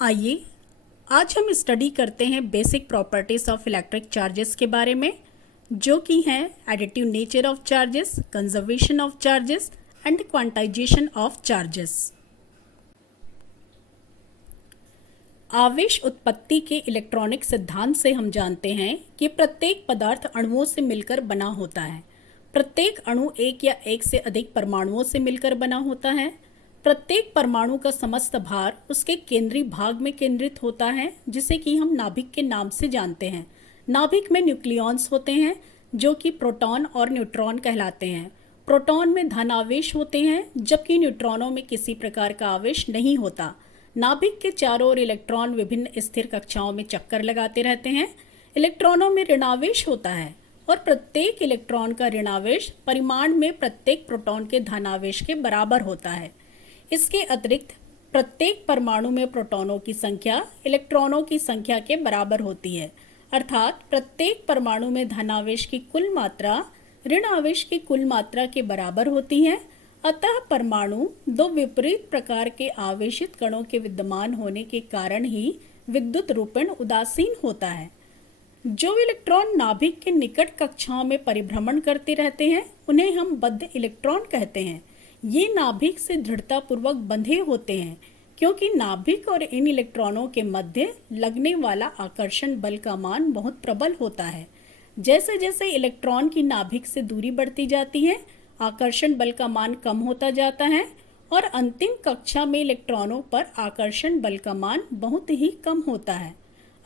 आइए आज हम स्टडी करते हैं basic properties of electric charges के बारे में, जो कि हैं additive nature of charges, conservation of charges and quantization of charges. आवेश उत्पत्ति के इलेक्ट्रॉनिक सिद्धांत से हम जानते हैं कि प्रत्येक पदार्थ अणुओं से मिलकर बना होता है। प्रत्येक अणु एक या एक से अधिक परमाणुओं से मिलकर बना होता है। प्रत्येक परमाणु का समस्त भार उसके केंद्रीय भाग में केंद्रित होता है, जिसे कि हम नाभिक के नाम से जानते हैं। नाभिक में न्यूक्लियॉन्स होते हैं जो कि प्रोटॉन और न्यूट्रॉन कहलाते हैं। प्रोटॉन में धनावेश होते हैं, जबकि न्यूट्रॉनों में किसी प्रकार का आवेश नहीं होता। नाभिक के चारों ओर इलेक्ट्रॉन विभिन्न स्थिर कक्षाओं में चक्कर लगाते रहते हैं। इलेक्ट्रॉनों में ऋणावेश होता है और प्रत्येक इलेक्ट्रॉन का ऋणावेश परिमाण में प्रत्येक प्रोटॉन के धनावेश के बराबर होता है। इसके अतिरिक्त प्रत्येक परमाणु में प्रोटॉनों की संख्या इलेक्ट्रॉनों की संख्या के बराबर होती है, अर्थात प्रत्येक परमाणु में धनावेश की कुल मात्रा ऋण आवेश की कुल मात्रा के बराबर होती है। अतः परमाणु दो विपरीत प्रकार के आवेशित कणों के विद्यमान होने के कारण ही विद्युत रूपेण उदासीन होता है। जो इलेक्ट्रॉन नाभिक के निकट कक्षाओं में परिभ्रमण करते रहते हैं उन्हें हम बद्ध इलेक्ट्रॉन कहते हैं। ये नाभिक से दृढ़तापूर्वक बंधे होते हैं, क्योंकि नाभिक और इन इलेक्ट्रॉनों के मध्य लगने वाला आकर्षण बल का मान बहुत प्रबल होता है। जैसे जैसे इलेक्ट्रॉन की नाभिक से दूरी बढ़ती जाती है, आकर्षण बल का मान कम होता जाता है और अंतिम कक्षा में इलेक्ट्रॉनों पर आकर्षण बल का मान बहुत ही कम होता है।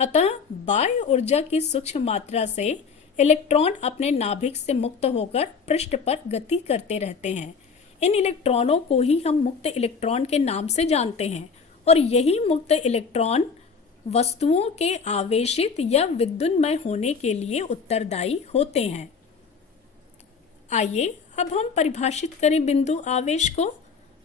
अतः बाह्य ऊर्जा की सूक्ष्म मात्रा से इलेक्ट्रॉन अपने नाभिक से मुक्त होकर पृष्ठ पर गति करते रहते हैं। इन इलेक्ट्रॉनों को ही हम मुक्त इलेक्ट्रॉन के नाम से जानते हैं और यही मुक्त इलेक्ट्रॉन वस्तुओं के आवेशित या विद्युन्मय होने के लिए उत्तरदायी होते हैं। आइए अब हम परिभाषित करें बिंदु आवेश को।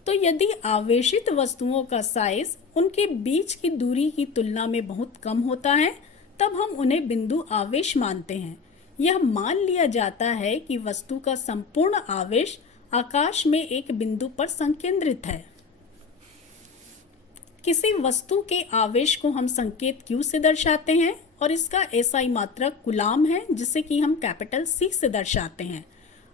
तो यदि आवेशित वस्तुओं का साइज उनके बीच की दूरी की तुलना में बहुत कम होता है, तब हम उन्हें बिंदु आवेश मानते हैं। यह मान लिया जाता है कि वस्तु का संपूर्ण आवेश आकाश में एक बिंदु पर संकेंद्रित है। किसी वस्तु के आवेश को हम संकेत Q से दर्शाते हैं और इसका SI मात्रक कूलाम है, जिसे कि हम कैपिटल C से दर्शाते हैं।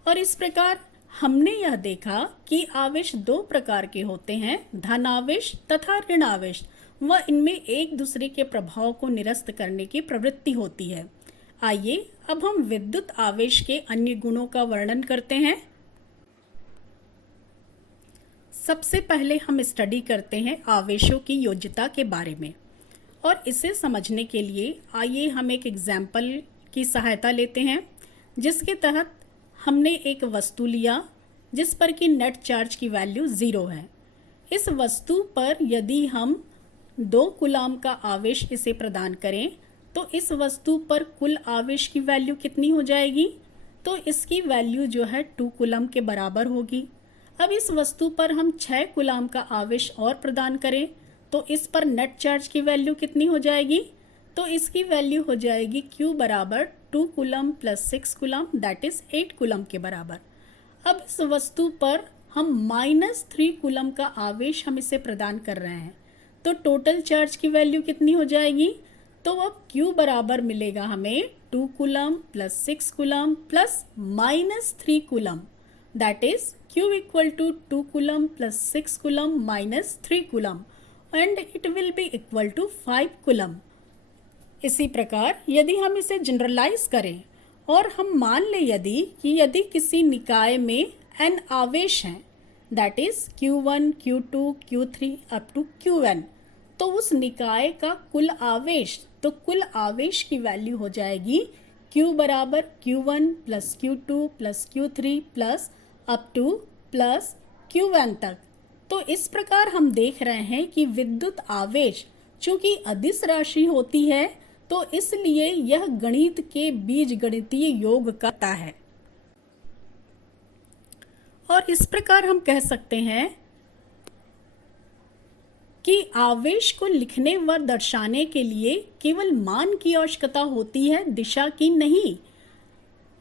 और इस प्रकार हमने यह देखा कि आवेश दो प्रकार के होते हैं, धनावेश तथा ऋणावेश, व इनमें एक दूसरे के प्रभाव को निरस्त करने की प्रवृत्ति होती है। आइए अब हम विद्युत आवेश के अन्य गुणों का वर्णन करते हैं। सबसे पहले हम स्टडी करते हैं आवेशों की योज्यता के बारे में, और इसे समझने के लिए आइए हम एक एग्जाम्पल की सहायता लेते हैं, जिसके तहत हमने एक वस्तु लिया जिस पर कि नेट चार्ज की वैल्यू 0 है। इस वस्तु पर यदि हम 2 कूलाम का आवेश इसे प्रदान करें तो इस वस्तु पर कुल आवेश की वैल्यू कितनी हो जाएगी? तो इसकी वैल्यू जो है 2 कूलाम के बराबर होगी। अब इस वस्तु पर हम 6 कूलाम का आवेश और प्रदान करें तो इस पर नेट चार्ज की वैल्यू कितनी हो जाएगी? तो इसकी वैल्यू हो जाएगी Q बराबर 2 coulomb plus 6 coulomb, that is 8 coulomb के बराबर। अब इस वस्तु पर हम -3 कूलम का आवेश हम इसे प्रदान कर रहे हैं, तो टोटल चार्ज की वैल्यू कितनी हो जाएगी? तो अब Q बराबर मिलेगा हमें 2 coulomb plus 6 coulomb plus -3 coulomb, that is Q equal to 2 coulomb plus 6 coulomb minus 3 coulomb, and it will be equal to 5 coulomb. इसी प्रकार यदि हम इसे जनरलाइज करें और हम मान लें यदि किसी निकाय में n आवेश हैं, that is Q1, Q2, Q3 up to Qn, तो उस निकाय का कुल आवेश की वैल्यू हो जाएगी Q बराबर Q1 plus Q2 plus Q3 plus up two plus Qn तक। तो इस प्रकार हम देख रहे हैं कि विद्युत आवेश चूंकि अदिश राशि होती है, तो इसलिए यह गणित के बीजगणितीय योग करता है। और इस प्रकार हम कह सकते हैं कि आवेश को लिखने व दर्शाने के लिए केवल मान की आवश्यकता होती है, दिशा की नहीं।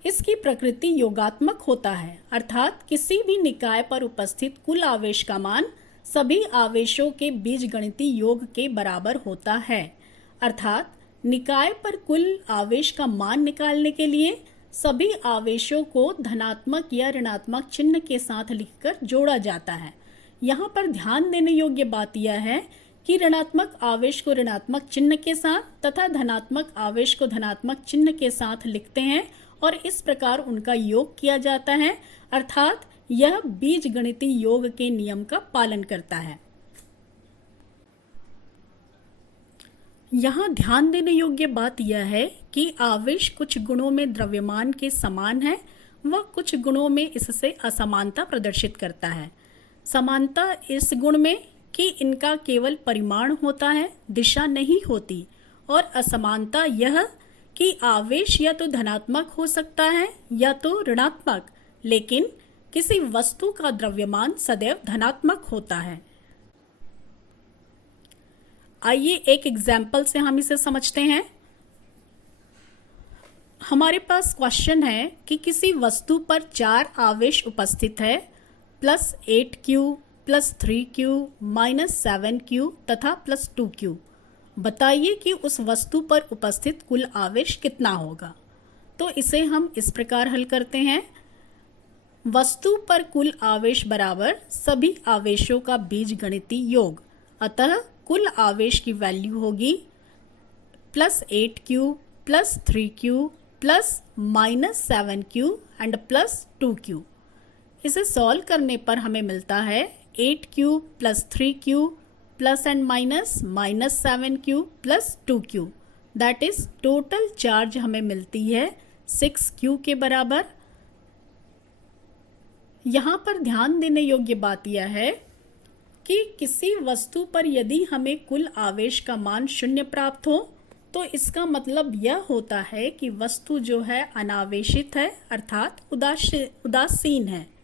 इसकी प्रकृति योगात्मक होता है, अर्थात किसी भी निकाय पर उपस्थित कुल आवेश का मान सभी आवेशों के बीजगणितीय योग के बराबर होता है। अर्थात निकाय पर कुल आवेश का मान निकालने के लिए सभी आवेशों को धनात्मक या ऋणात्मक चिन्ह के साथ लिखकर जोड़ा जाता है। यहाँ पर ध्यान देने योग्य बात यह है कि ऋणात्मक आवेश को ऋणात्मक चिन्ह के साथ तथा धनात्मक आवेश को धनात्मक चिन्ह के साथ लिखते हैं और इस प्रकार उनका योग किया जाता है। अर्थात यह बीजगणितीय योग के नियम का पालन करता है। यहाँ ध्यान देने योग्य बात यह है कि आवेश कुछ गुणों में द्रव्यमान के समान है व कुछ गुणों में इससे असमानता प्रदर्शित करता है। समानता इस गुण में कि इनका केवल परिमाण होता है, दिशा नहीं होती, और असमानता यह कि आवेश या तो धनात्मक हो सकता है या तो ऋणात्मक, लेकिन किसी वस्तु का द्रव्यमान सदैव धनात्मक होता है। आइए एक एग्जाम्पल से हम इसे समझते हैं। हमारे पास क्वेश्चन है कि किसी वस्तु पर 4 आवेश उपस्थित है, +8Q, +3Q, -7Q तथा +2Q। बताइए कि उस वस्तु पर उपस्थित कुल आवेश कितना होगा। तो इसे हम इस प्रकार हल करते हैं। वस्तु पर कुल आवेश बराबर सभी आवेशों का बीजगणितीय योग, अतः कुल आवेश की वैल्यू होगी +8Q, +3Q, +-7Q and +2Q। इसे सॉल्व करने पर हमें मिलता है 8Q + 3Q plus and minus -7Q + 2Q। That is total charge हमें मिलती है 6Q के बराबर। यहाँ पर ध्यान देने योग्य बात यह है कि किसी वस्तु पर यदि हमें कुल आवेश का मान 0 प्राप्त हो तो इसका मतलब यह होता है कि वस्तु जो है अनावेशित है, अर्थात उदासीन है।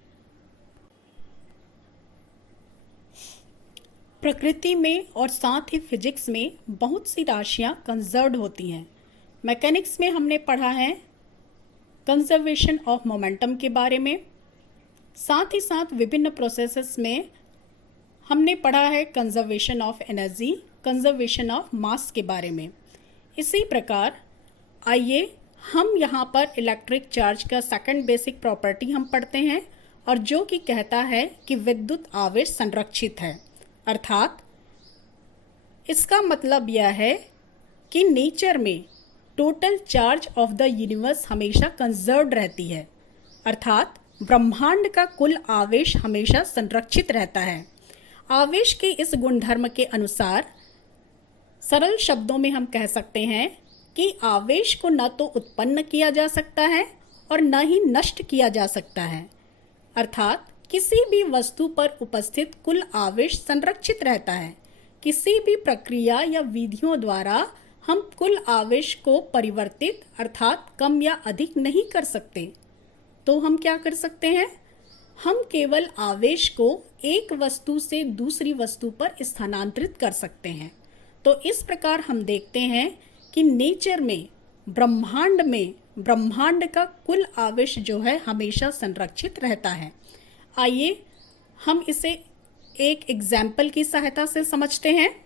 प्रकृति में और साथ ही फिजिक्स में बहुत सी राशियां कंजर्व्ड होती हैं। मैकेनिक्स में हमने पढ़ा है कंजर्वेशन ऑफ मोमेंटम के बारे में, साथ ही साथ विभिन्न प्रोसेसेस में हमने पढ़ा है conservation of energy, conservation of mass के बारे में। इसी प्रकार आइए हम यहाँ पर इलेक्ट्रिक चार्ज का सेकंड बेसिक प्रॉपर्टी हम पढ़ते हैं, और जो कि कहता है कि विद्युत आवेश संरक्षित है। अर्थात इसका मतलब यह है कि नेचर में total charge of the universe हमेशा कंजर्व्ड रहती है, अर्थात ब्रह्मांड का कुल आवेश हमेशा संरक्षित रहता है। आवेश के इस गुणधर्म के अनुसार सरल शब्दों में हम कह सकते हैं कि आवेश को न तो उत्पन्न किया जा सकता है और न ही नष्ट किया जा सकता है। अर्थात किसी भी वस्तु पर उपस्थित कुल आवेश संरक्षित रहता है। किसी भी प्रक्रिया या विधियों द्वारा हम कुल आवेश को परिवर्तित अर्थात कम या अधिक नहीं कर सकते। तो हम क्या कर सकते हैं? हम केवल आवेश को एक वस्तु से दूसरी वस्तु पर स्थानांतरित कर सकते हैं। तो इस प्रकार हम देखते हैं कि नेचर में, ब्रह्मांड का कुल आवेश जो है हमेशा संरक्षित रहता है। आइए हम इसे एक एग्जाम्पल की सहायता से समझते हैं।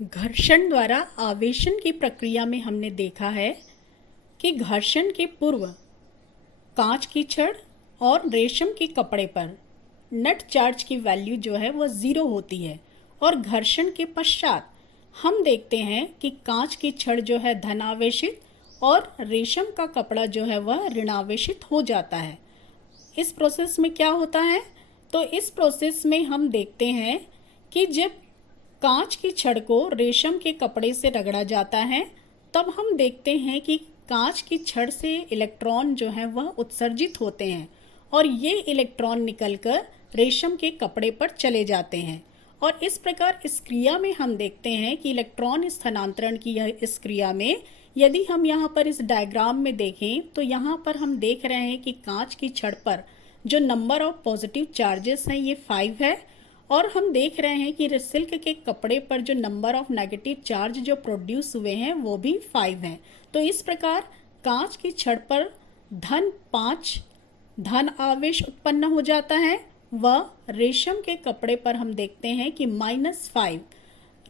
घर्षण द्वारा आवेशन की प्रक्रिया में हमने देखा है कि घर्षण के पूर्व कांच की छड़ और रेशम के कपड़े पर नेट चार्ज की वैल्यू जो है वह 0 होती है, और घर्षण के पश्चात हम देखते हैं कि कांच की छड़ जो है धनावेशित और रेशम का कपड़ा जो है वह ऋणावेशित हो जाता है। इस प्रोसेस में क्या होता है? तो इस प्रोसेस में हम देखते हैं कि जब कांच की छड़ को रेशम के कपड़े से रगड़ा जाता है तब हम देखते हैं कि कांच की छड़ से इलेक्ट्रॉन जो है वह उत्सर्जित होते हैं, और ये इलेक्ट्रॉन निकलकर रेशम के कपड़े पर चले जाते हैं। और इस प्रकार इस क्रिया में हम देखते हैं कि इलेक्ट्रॉन स्थानांतरण की यह इस क्रिया में, यदि हम यहाँ पर इस डायग्राम में देखें तो यहाँ पर हम देख रहे हैं कि कांच की छड़ पर जो नंबर ऑफ पॉजिटिव चार्जेस हैं ये 5 है, और हम देख रहे हैं कि सिल्क के कपड़े पर जो नंबर ऑफ नेगेटिव चार्ज जो प्रोड्यूस हुए हैं वो भी 5 हैं। तो इस प्रकार कांच की छड़ पर -5 धन आवेश उत्पन्न हो जाता है, व रेशम के कपड़े पर हम देखते हैं कि -5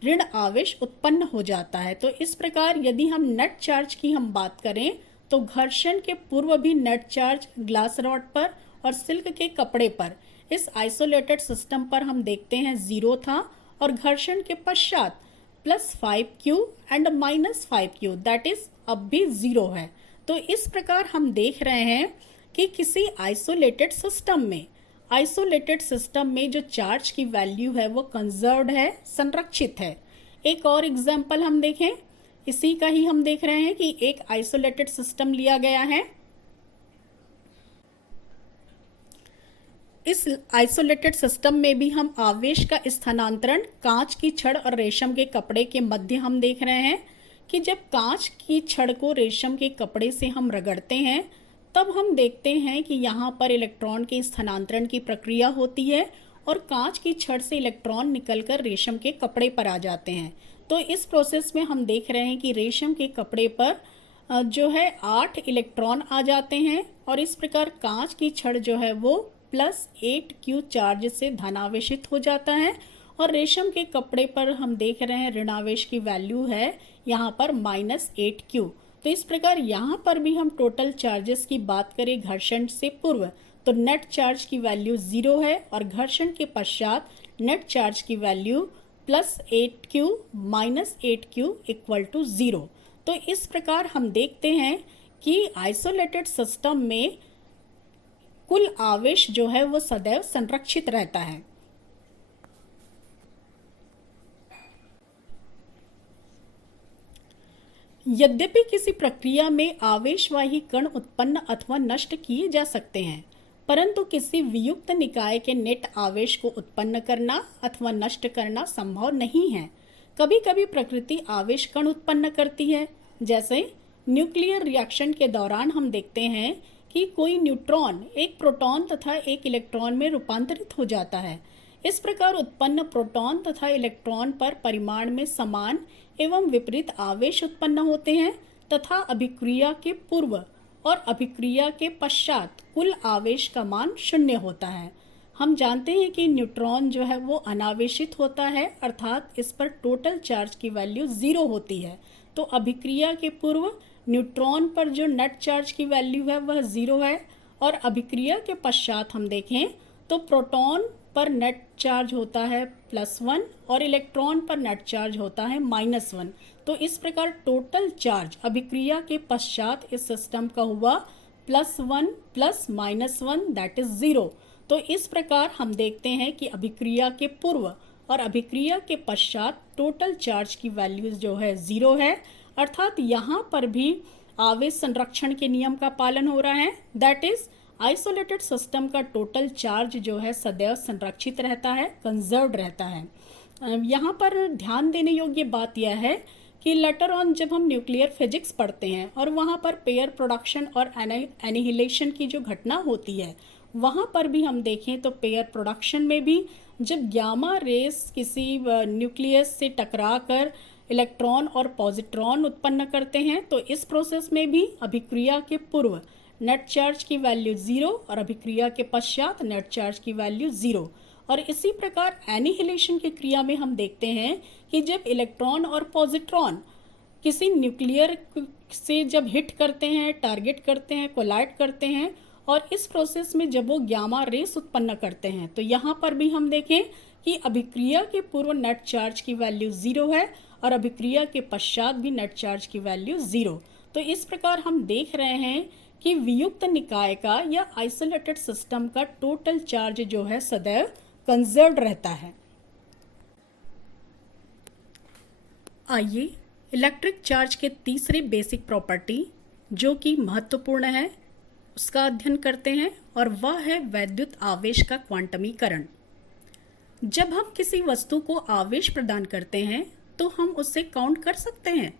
ऋण आवेश उत्पन्न हो जाता है। तो इस प्रकार यदि हम नेट चार्ज की हम बात करें तो घर्षण के पूर्व भी नेट चार्ज ग्लास रॉड पर और सिल्क के कपड़े पर इस आइसोलेटेड सिस्टम पर हम देखते हैं 0 था, और घर्षण के पश्चात +5Q and -5Q that is अब भी 0 है। तो इस प्रकार हम देख रहे हैं कि किसी आइसोलेटेड सिस्टम में जो चार्ज की वैल्यू है वो कंजर्व्ड है, संरक्षित है। एक और एग्जांपल हम देखें, इसी का ही हम देख रहे हैं कि एक आइसोलेटेड सिस्टम लिया गया है। इस आइसोलेटेड सिस्टम में भी हम आवेश का स्थानांतरण कांच की छड़ और रेशम के कपड़े के मध्य हम देख रहे हैं कि जब कांच की छड़ को रेशम के कपड़े से हम रगड़ते हैं तब हम देखते हैं कि यहाँ पर इलेक्ट्रॉन के स्थानांतरण की प्रक्रिया होती है और कांच की छड़ से इलेक्ट्रॉन निकलकर रेशम के कपड़े पर आ जाते हैं। तो इस प्रोसेस में हम देख रहे हैं कि रेशम के कपड़े पर जो है 8 इलेक्ट्रॉन आ जाते हैं, और इस प्रकार कांच की छड़ जो है वो +8Q चार्ज से धनावेशित हो जाता है, और रेशम के कपड़े पर हम देख रहे हैं ऋणावेश की वैल्यू है यहाँ पर -8Q। तो इस प्रकार यहाँ पर भी हम टोटल चार्जेस की बात करें घर्षण से पूर्व तो नेट चार्ज की वैल्यू 0 है, और घर्षण के पश्चात नेट चार्ज की वैल्यू +8Q -8Q = 0। तो इस प्रकार हम देखते हैं कि आइसोलेटेड सिस्टम में कुल आवेश जो है वो सदैव संरक्षित रहता है। यद्यपि किसी प्रक्रिया में आवेशवाही कण उत्पन्न अथवा नष्ट किए जा सकते हैं, परंतु किसी वियुक्त निकाय के नेट आवेश को उत्पन्न करना अथवा नष्ट करना संभव नहीं है। कभी कभी प्रकृति आवेश कण उत्पन्न करती है, जैसे न्यूक्लियर रिएक्शन के दौरान हम देखते हैं कि कोई न्यूट्रॉन एक प्रोटॉन तथा एक इलेक्ट्रॉन में रूपांतरित हो जाता है। इस प्रकार उत्पन्न प्रोटॉन तथा इलेक्ट्रॉन पर परिमाण में समान एवं विपरीत आवेश उत्पन्न होते हैं, तथा अभिक्रिया के पूर्व और अभिक्रिया के पश्चात कुल आवेश का मान 0 होता है। हम जानते हैं कि न्यूट्रॉन जो है वो अनावेशित होता है, अर्थात इस पर टोटल चार्ज की वैल्यू 0 होती है। तो अभिक्रिया के पूर्व न्यूट्रॉन पर जो नेट चार्ज की वैल्यू है वह 0 है, और अभिक्रिया के पश्चात हम देखें तो प्रोटॉन पर नेट चार्ज होता है +1 और इलेक्ट्रॉन पर नेट चार्ज होता है -1। तो इस प्रकार टोटल चार्ज अभिक्रिया के पश्चात इस सिस्टम का हुआ +1 + -1 दैट इज 0। तो इस प्रकार हम देखते हैं कि अभिक्रिया के पूर्व और अभिक्रिया के पश्चात टोटल चार्ज की वैल्यूज जो है 0 है, अर्थात यहाँ पर भी आवेश संरक्षण के नियम का पालन हो रहा है। दैट इज आइसोलेटेड सिस्टम का टोटल चार्ज जो है सदैव संरक्षित रहता है, कंजर्व्ड रहता है। यहाँ पर ध्यान देने योग्य बात यह है कि लेटर ऑन जब हम न्यूक्लियर फिजिक्स पढ़ते हैं और वहाँ पर पेयर प्रोडक्शन और एनिहिलेशन की जो घटना होती है वहाँ पर भी हम देखें तो पेयर प्रोडक्शन में भी जब गामा रेस किसी न्यूक्लियस से टकराकर इलेक्ट्रॉन और पॉजिट्रॉन उत्पन्न करते हैं, तो इस प्रोसेस में भी अभिक्रिया के पूर्व नेट चार्ज की वैल्यू 0 और अभिक्रिया के पश्चात नेट चार्ज की वैल्यू 0। और इसी प्रकार एनिहिलेशन की क्रिया में हम देखते हैं कि जब इलेक्ट्रॉन और पॉजिट्रॉन किसी न्यूक्लियर से जब हिट करते हैं, टारगेट करते हैं, कोलाइड करते हैं, और इस प्रोसेस में जब वो गामा रेस उत्पन्न करते हैं, तो यहाँ पर भी हम देखें कि अभिक्रिया के पूर्व नेट चार्ज की वैल्यू 0 है और अभिक्रिया के पश्चात भी नेट चार्ज की वैल्यू 0। तो इस प्रकार हम देख रहे हैं कि वियुक्त निकाय का या आइसोलेटेड सिस्टम का टोटल चार्ज जो है सदैव कंजर्व्ड रहता है। आइए इलेक्ट्रिक चार्ज के तीसरे बेसिक प्रॉपर्टी जो कि महत्वपूर्ण है उसका अध्ययन करते हैं, और वह है वैद्युत आवेश का क्वांटमीकरण। जब हम किसी वस्तु को आवेश प्रदान करते हैं तो हम उससे काउंट कर सकते हैं।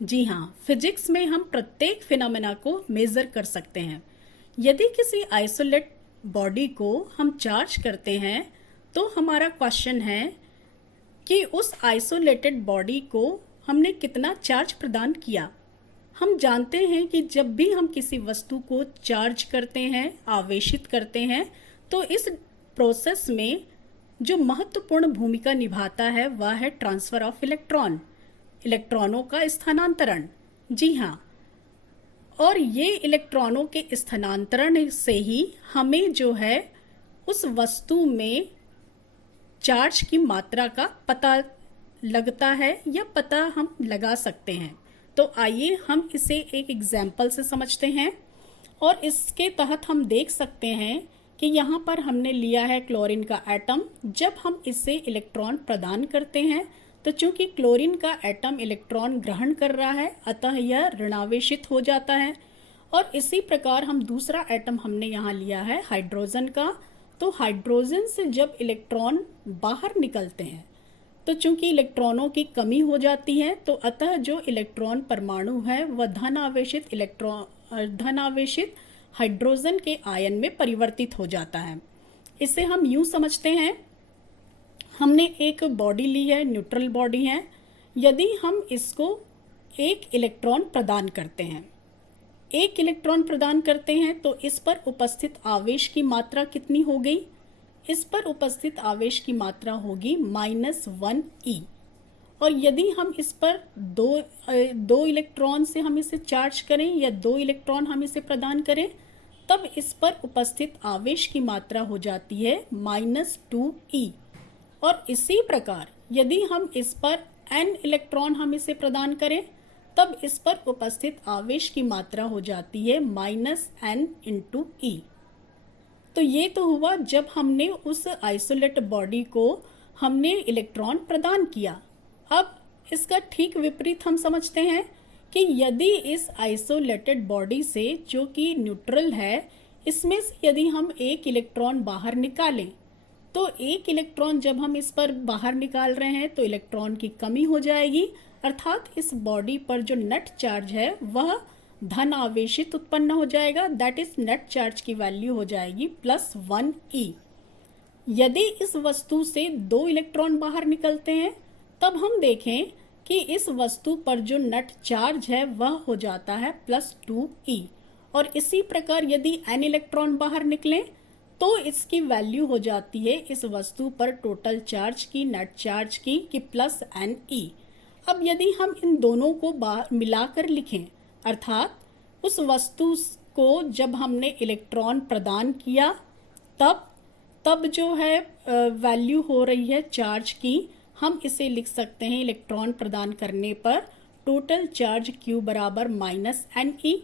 जी हाँ, फिजिक्स में हम प्रत्येक फिनोमेना को मेजर कर सकते हैं। यदि किसी आइसोलेट बॉडी को हम चार्ज करते हैं तो हमारा क्वेश्चन है कि उस आइसोलेटेड बॉडी को हमने कितना चार्ज प्रदान किया। हम जानते हैं कि जब भी हम किसी वस्तु को चार्ज करते हैं, आवेशित करते हैं, तो इस प्रोसेस में जो महत्वपूर्ण भूमिका निभाता है वह है ट्रांसफर ऑफ इलेक्ट्रॉन, इलेक्ट्रॉनों का स्थानांतरण। जी हाँ, और ये इलेक्ट्रॉनों के स्थानांतरण से ही हमें जो है उस वस्तु में चार्ज की मात्रा का पता लगता है या पता हम लगा सकते हैं। तो आइए हम इसे एक एग्जाम्पल से समझते हैं, और इसके तहत हम देख सकते हैं कि यहाँ पर हमने लिया है क्लोरीन का एटम। जब हम इसे इलेक्ट्रॉन प्रदान करते हैं तो चूंकि क्लोरीन का एटम इलेक्ट्रॉन ग्रहण कर रहा है, अतः यह ऋणावेशित हो जाता है। और इसी प्रकार हम दूसरा एटम हमने यहाँ लिया है हाइड्रोजन का। तो हाइड्रोजन से जब इलेक्ट्रॉन बाहर निकलते हैं तो चूंकि इलेक्ट्रॉनों की कमी हो जाती है, तो अतः जो इलेक्ट्रॉन परमाणु है वह धन आवेशित हाइड्रोजन के आयन में परिवर्तित हो जाता है। इसे हम यूं समझते हैं, हमने एक बॉडी ली है, न्यूट्रल बॉडी है। यदि हम इसको एक इलेक्ट्रॉन प्रदान करते हैं तो इस पर उपस्थित आवेश की मात्रा कितनी हो गई? इस पर उपस्थित आवेश की मात्रा होगी -1e। और यदि हम इस पर दो इलेक्ट्रॉन से हम इसे चार्ज करें या 2 इलेक्ट्रॉन हम इसे प्रदान करें, तब इस पर उपस्थित आवेश की मात्रा हो जाती है -2e। और इसी प्रकार यदि हम इस पर n इलेक्ट्रॉन हम इसे प्रदान करें, तब इस पर उपस्थित आवेश की मात्रा हो जाती है -n × e। तो ये तो हुआ जब हमने उस आइसोलेट बॉडी को हमने इलेक्ट्रॉन प्रदान किया। अब इसका ठीक विपरीत हम समझते हैं कि यदि इस आइसोलेटेड बॉडी से, जो कि न्यूट्रल है, इसमें से यदि हम एक इलेक्ट्रॉन बाहर निकालें, तो एक इलेक्ट्रॉन जब हम इस पर बाहर निकाल रहे हैं तो इलेक्ट्रॉन की कमी हो जाएगी, अर्थात इस बॉडी पर जो नेट चार्ज है वह धन आवेशित उत्पन्न हो जाएगा। दैट इज नेट चार्ज की वैल्यू हो जाएगी +1e। यदि इस वस्तु से 2 इलेक्ट्रॉन बाहर निकलते हैं, तब हम देखें कि इस वस्तु पर जो नेट चार्ज है वह हो जाता है +2e। और इसी प्रकार यदि n इलेक्ट्रॉन बाहर निकलें तो इसकी वैल्यू हो जाती है इस वस्तु पर टोटल चार्ज की, नेट चार्ज की, कि +ne। अब यदि हम इन दोनों को मिलाकर लिखें, अर्थात उस वस्तु को जब हमने इलेक्ट्रॉन प्रदान किया तब जो है वैल्यू हो रही है चार्ज की, हम इसे लिख सकते हैं इलेक्ट्रॉन प्रदान करने पर टोटल चार्ज Q बराबर -ne।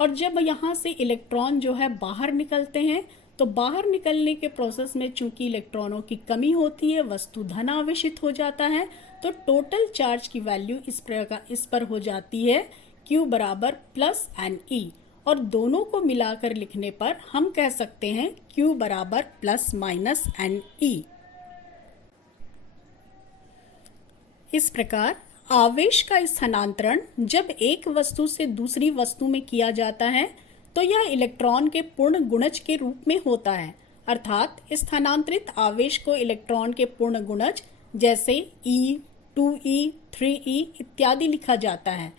और जब यहाँ से इलेक्ट्रॉन जो है बाहर निकलते हैं, तो बाहर निकलने के प्रोसेस में चूंकि इलेक्ट्रॉनों की कमी होती है, वस्तु धन आवेशित हो जाता है, तो टोटल चार्ज की वैल्यू इस पर हो जाती है Q बराबर +ne। और दोनों को मिलाकर लिखने पर हम कह सकते हैं Q बराबर ±ne। इस प्रकार आवेश का स्थानांतरण जब एक वस्तु से दूसरी वस्तु में किया जाता है तो यह इलेक्ट्रॉन के पूर्ण गुणज के रूप में होता है, अर्थात स्थानांतरित आवेश को इलेक्ट्रॉन के पूर्ण गुणज जैसे E, 2e, 3e इत्यादि लिखा जाता है।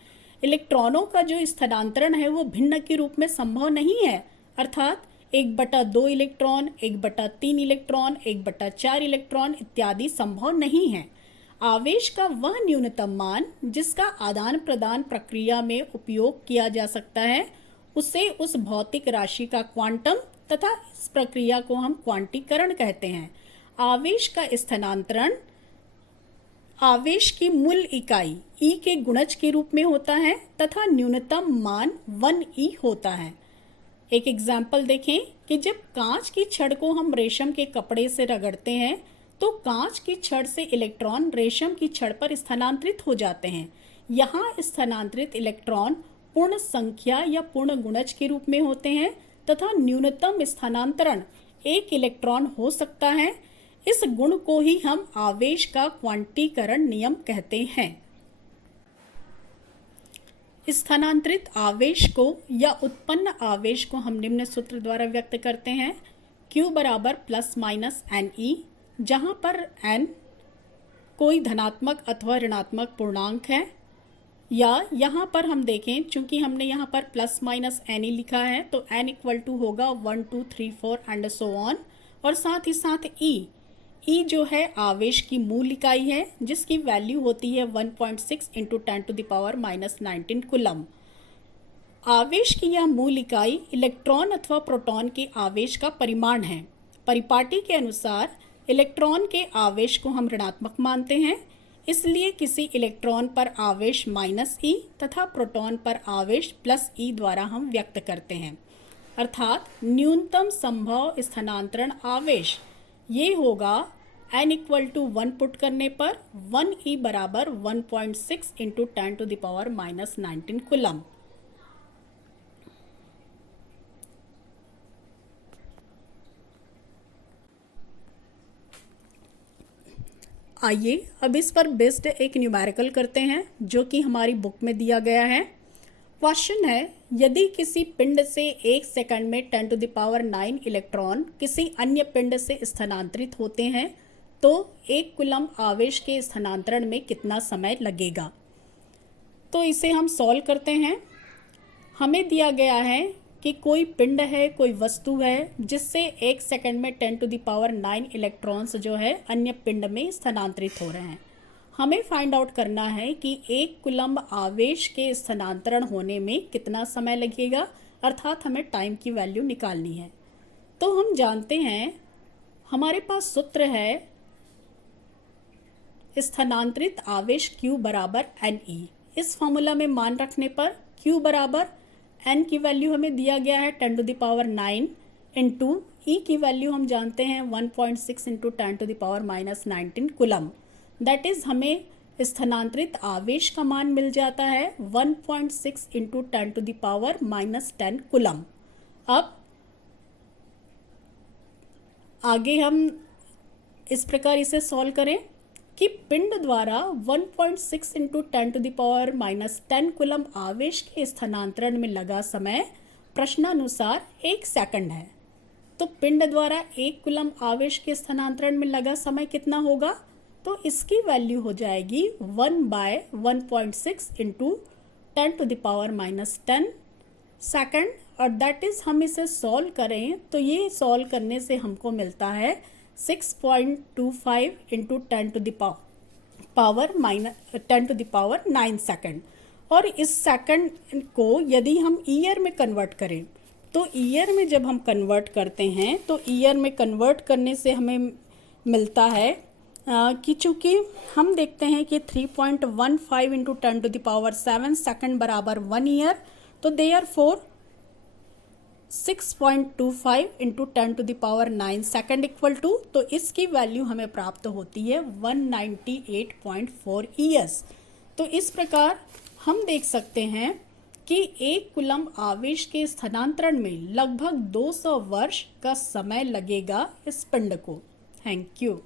इलेक्ट्रॉनों का जो स्थानांतरण है वो भिन्न के रूप में संभव नहीं है, अर्थात 1/2 इलेक्ट्रॉन, 1/3 इलेक्ट्रॉन, 1/4 इलेक्ट्रॉन इत्यादि संभव नहीं है। आवेश का वह न्यूनतम मान जिसका आदान प्रदान प्रक्रिया में उपयोग किया जा सकता है, उसे उस भौतिक राशि का क्वांटम तथा इस प्रक्रिया को हम क्वांटीकरण कहते हैं। आवेश का स्थानांतरण आवेश की मूल इकाई E के गुणज के रूप में होता है तथा न्यूनतम मान 1e होता है। एक एग्जाम्पल देखें कि जब कांच की छड़ को हम रेशम के कपड़े से रगड़ते हैं तो कांच की छड़ से इलेक्ट्रॉन रेशम की छड़ पर स्थानांतरित हो जाते हैं। यहाँ स्थानांतरित इलेक्ट्रॉन पूर्ण संख्या या पूर्ण गुणज के रूप में होते हैं तथा न्यूनतम स्थानांतरण 1 इलेक्ट्रॉन हो सकता है। इस गुण को ही हम आवेश का क्वांटीकरण नियम कहते हैं। स्थानांतरित आवेश को या उत्पन्न आवेश को हम निम्न सूत्र द्वारा व्यक्त करते हैं। Q बराबर ±ne, जहाँ पर n कोई धनात्मक अथवा ऋणात्मक पूर्णांक है। या यहाँ पर हम देखें, चूंकि हमने यहाँ पर प्लस माइनस एन ही लिखा है, तो एन इक्वल टू होगा 1 2 3 4 एंड सो ऑन। और साथ ही साथ ई जो है आवेश की मूल इकाई है, जिसकी वैल्यू होती है 1.6 इंटू 10⁻⁻19 कूलम। आवेश की यह मूल इकाई इलेक्ट्रॉन अथवा प्रोटॉन के आवेश का परिमाण है। परिपाटी के अनुसार इलेक्ट्रॉन के आवेश को हम ऋणात्मक मानते हैं, इसलिए किसी इलेक्ट्रॉन पर आवेश माइनस ई तथा प्रोटॉन पर आवेश प्लस ई द्वारा हम व्यक्त करते हैं। अर्थात न्यूनतम संभव स्थानांतरण आवेश ये होगा n इक्वल टू 1 पुट करने पर 1e बराबर 1.6 इंटू 10⁻⁻19 कूलम। आइए अब इस पर बेस्ड एक न्यूमेरिकल करते हैं, जो कि हमारी बुक में दिया गया है। क्वेश्चन है, यदि किसी पिंड से 1 सेकंड में 10⁹ इलेक्ट्रॉन किसी अन्य पिंड से स्थानांतरित होते हैं तो 1 कूलम आवेश के स्थानांतरण में कितना समय लगेगा। तो इसे हम सॉल्व करते हैं। हमें दिया गया है कि कोई पिंड है, कोई वस्तु है, जिससे 1 सेकंड में 10⁹ इलेक्ट्रॉन्स जो है अन्य पिंड में स्थानांतरित हो रहे हैं। हमें फाइंड आउट करना है कि 1 कूलम आवेश के स्थानांतरण होने में कितना समय लगेगा, अर्थात हमें टाइम की वैल्यू निकालनी है। तो हम जानते हैं, हमारे पास सूत्र है स्थानांतरित आवेश Q बराबर NE। इस फॉर्मूला में मान रखने पर Q बराबर N की वैल्यू हमें दिया गया है 10⁹ इंटू E की वैल्यू हम जानते हैं 1.6 इंटू 10⁻⁻19 कूलम। दैट इज हमें स्थानांतरित आवेश का मान मिल जाता है 1.6 इंटू 10⁻⁻10 कूलम। अब आगे हम इस प्रकार इसे सॉल्व करें कि पिंड द्वारा 1.6 इंटू 10⁻⁻10 कूलम आवेश के स्थानांतरण में लगा समय प्रश्नानुसार 1 सेकंड है। तो पिंड द्वारा 1 कूलम आवेश के स्थानांतरण में लगा समय कितना होगा, तो इसकी वैल्यू हो जाएगी 1/1.6 इंटू 10⁻⁻10 सेकंड। और दैट इज हम इसे सॉल्व करें तो ये सॉल्व करने से हमको मिलता है 6.25 इंटू 10⁻9 सेकंड। और इस सेकंड को यदि हम ईयर में कन्वर्ट करें तो ईयर में जब हम कन्वर्ट करते हैं तो ईयर में कन्वर्ट करने से हमें मिलता है कि चूँकि हम देखते हैं कि 3.15 इंटू 10⁻7 सेकंड बराबर 1 ईयर, तो therefore 6.25 into 10⁻9 second equal to, तो इसकी वैल्यू हमें प्राप्त होती है 198.4 ईयर्स। तो इस प्रकार हम देख सकते हैं कि 1 कूलम आवेश के स्थानांतरण में लगभग 200 वर्ष का समय लगेगा इस पिंड को। Thank you.